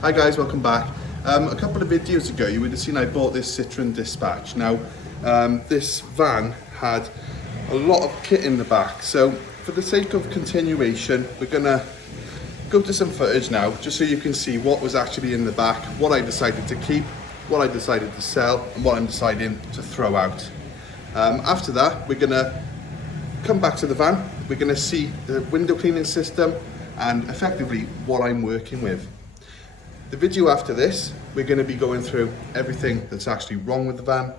Hi guys, welcome back. A couple of videos ago you would have seen I bought this Citroen Dispatch. Now this van had a lot of kit in the back, so for the sake of continuation we're gonna go to some footage now just so you can see what was actually in the back, what I decided to keep, what I decided to sell and what I'm deciding to throw out. After that we're gonna come back to the van, we're gonna see the window cleaning system and effectively what I'm working with. The video after this, we're going to be going through everything that's actually wrong with the van,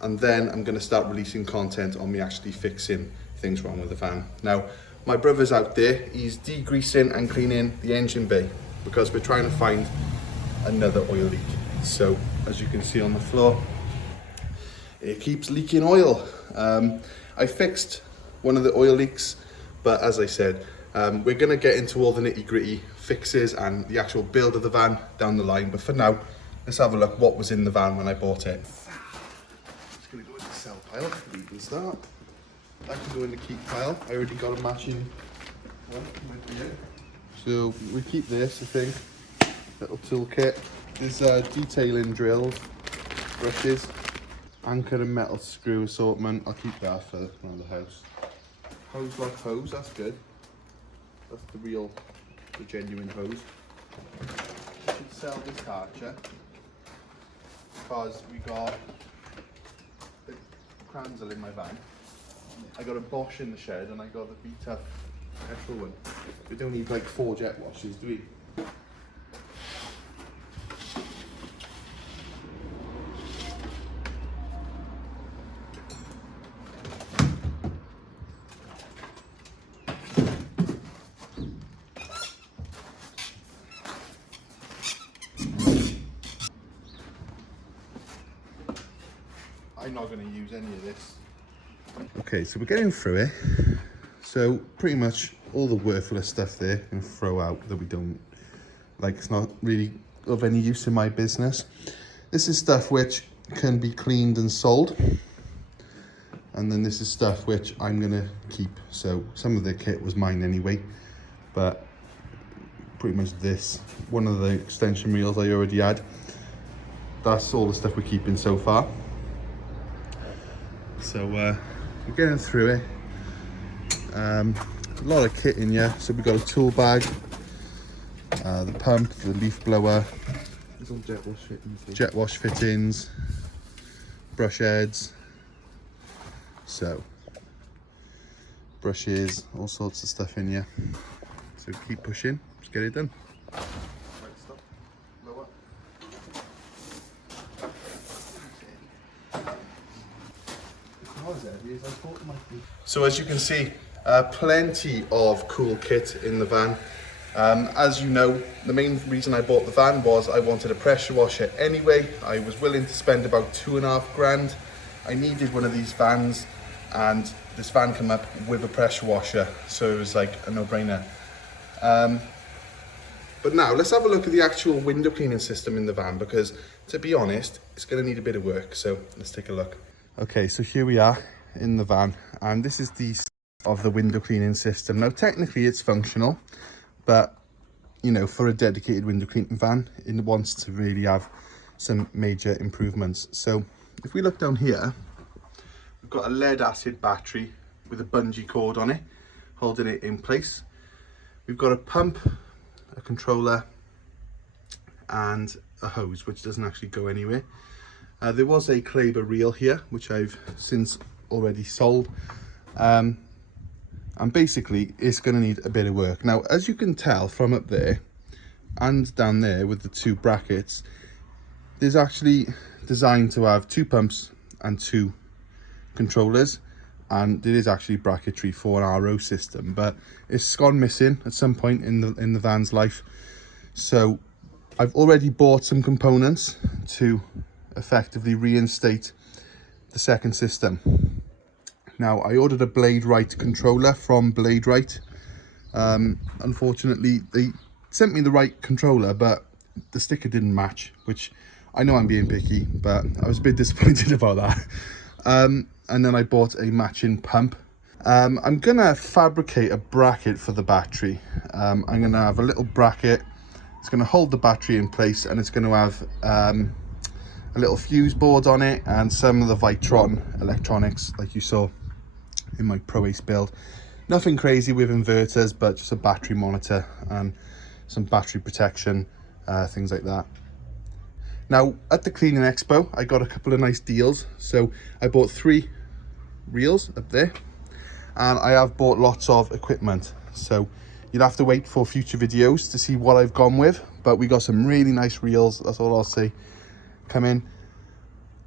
and then I'm going to start releasing content on me actually fixing things wrong with the van. Now, my brother's out there, he's degreasing and cleaning the engine bay because we're trying to find another oil leak. So, as you can see on the floor, it keeps leaking oil. I fixed one of the oil leaks, but as I said, we're going to get into all the nitty-gritty fixes and the actual build of the van down the line, but for now let's have a look what was in the van when I bought it. Just going to go into the sell pile, leave and start. That can go in the keep pile. I already got a matching one with here. So we keep this, I think, little toolkit. There's detailing drills, brushes, anchor and metal screw assortment. I'll keep that for around the house. Hose like hose, that's good. That's the genuine hose. I should sell this archer because we got the Kranzel in my van. I got a Bosch in the shed and I got the Vita petrol one. We don't need like 4 jet washes, do we? I'm not going to use any of this. Okay, so we're getting through it. So pretty much all the worthless stuff there I'm going to throw out that we don't like. It's not really of any use in my business. This is stuff which can be cleaned and sold. And then this is stuff which I'm going to keep. So some of the kit was mine anyway, but pretty much this, one of the extension reels I already had. That's all the stuff we're keeping so far. So we're getting through it. A lot of kit in here. So we've got a tool bag, the pump, the leaf blower, There's all jet wash fittings, brush heads. So brushes, all sorts of stuff in here. So keep pushing, let's get it done. So as you can see, plenty of cool kit in the van. As you know, the main reason I bought the van was I wanted a pressure washer anyway. I was willing to spend about 2.5 grand. I needed one of these vans and this van came up with a pressure washer, so it was like a no-brainer. But now let's have a look at the actual window cleaning system in the van, because to be honest, it's going to need a bit of work. So let's take a look. Okay, so here we are in the van, and this is the of the window cleaning system. Now technically it's functional, but you know, for a dedicated window cleaning van, it wants to really have some major improvements. So if we look down here, we've got a lead acid battery with a bungee cord on it holding it in place. We've got a pump, a controller and a hose which doesn't actually go anywhere. There was a Kleber reel here which I've since already sold, and basically it's going to need a bit of work. Now as you can tell from up there and down there with the 2 brackets, there's actually designed to have 2 pumps and 2 controllers, and it is actually bracketry for an RO system, but it's gone missing at some point in the van's life. So I've already bought some components to effectively reinstate the second system. Now I ordered a Blade Right controller from Blade Right. Unfortunately they sent me the right controller, but the sticker didn't match, which I know I'm being picky, but I was a bit disappointed about that. And then I bought a matching pump. I'm gonna fabricate a bracket for the battery. I'm gonna have a little bracket It's going to hold the battery in place, and it's going to have a little fuse board on it and some of the Vitron electronics like you saw in my Pro Ace build. Nothing crazy with inverters, but just a battery monitor and some battery protection, things like that. Now at the Cleaning Expo, I got a couple of nice deals. So I bought 3 reels up there, and I have bought lots of equipment. So you'll have to wait for future videos to see what I've gone with, but we got some really nice reels, that's all I'll say, come in,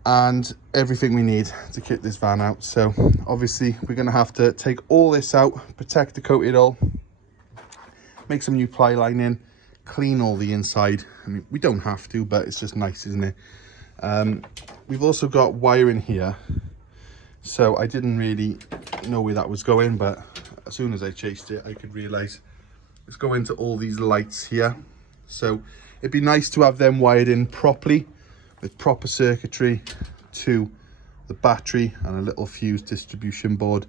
and everything we need to kit this van out. So obviously we're going to have to take all this out, protect the coat it all, make some new ply lining, clean all the inside. I mean, we don't have to, but it's just nice, isn't it? We've also got wiring here, so I didn't really know where that was going, but as soon as I chased it, I could realize it's going to all these lights here. So it'd be nice to have them wired in properly with proper circuitry to the battery and a little fuse distribution board.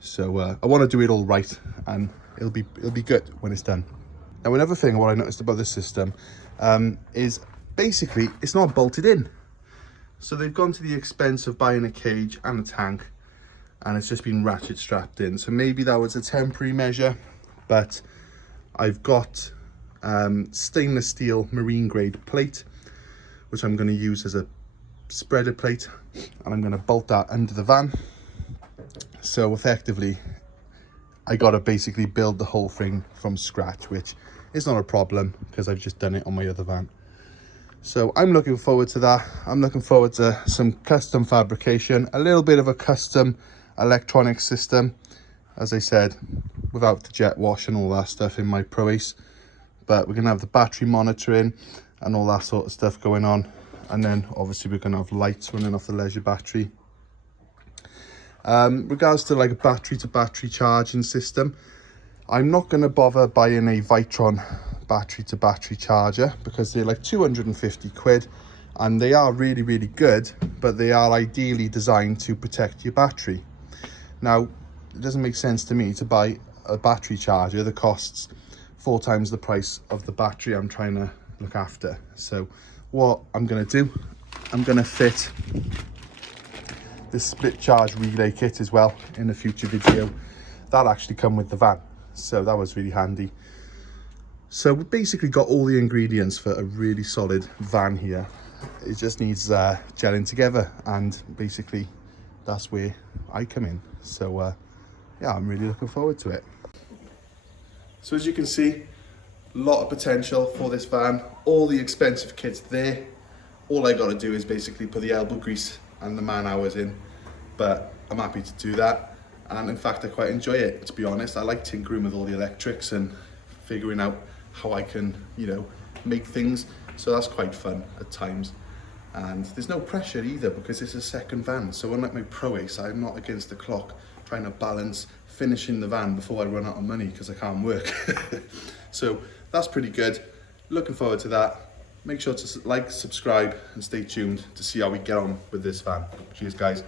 So I want to do it all right, and it'll be good when it's done. Now another thing what I noticed about this system is basically it's not bolted in. So they've gone to the expense of buying a cage and a tank, and it's just been ratchet strapped in. So maybe that was a temporary measure, but I've got stainless steel marine grade plate, which I'm going to use as a spreader plate, and I'm going to bolt that under the van. So effectively I got to basically build the whole thing from scratch, which is not a problem because I've just done it on my other van. So I'm looking forward to that. I'm looking forward to some custom fabrication, a little bit of a custom electronic system, as I said, without the jet wash and all that stuff in my Pro Ace. But we're going to have the battery monitoring and all that sort of stuff going on. And then obviously we're going to have lights running off the leisure battery. Regards to like a battery to battery charging system, I'm not going to bother buying a Vitron battery to battery charger because they're like 250 quid, and they are really, really good, but they are ideally designed to protect your battery. Now, it doesn't make sense to me to buy a battery charger that costs 4 times the price of the battery I'm trying to look after. So what I'm going to do, I'm going to fit this split charge relay kit as well in a future video. That actually come with the van, so that was really handy. So we basically got all the ingredients for a really solid van here. It just needs gelling together, and basically that's where I come in. So yeah, I'm really looking forward to it. So as you can see, a lot of potential for this van. All the expensive kits there. All I got to do is basically put the elbow grease and the man hours in, but I'm happy to do that. And in fact, I quite enjoy it, to be honest. I like tinkering with all the electrics and figuring out how I can, you know, make things. So that's quite fun at times. And there's no pressure either because it's a second van. So unlike my Pro Ace, I'm not against the clock trying to balance finishing the van before I run out of money because I can't work. So that's pretty good. Looking forward to that. Make sure to like, subscribe, and stay tuned to see how we get on with this van. Cheers, guys.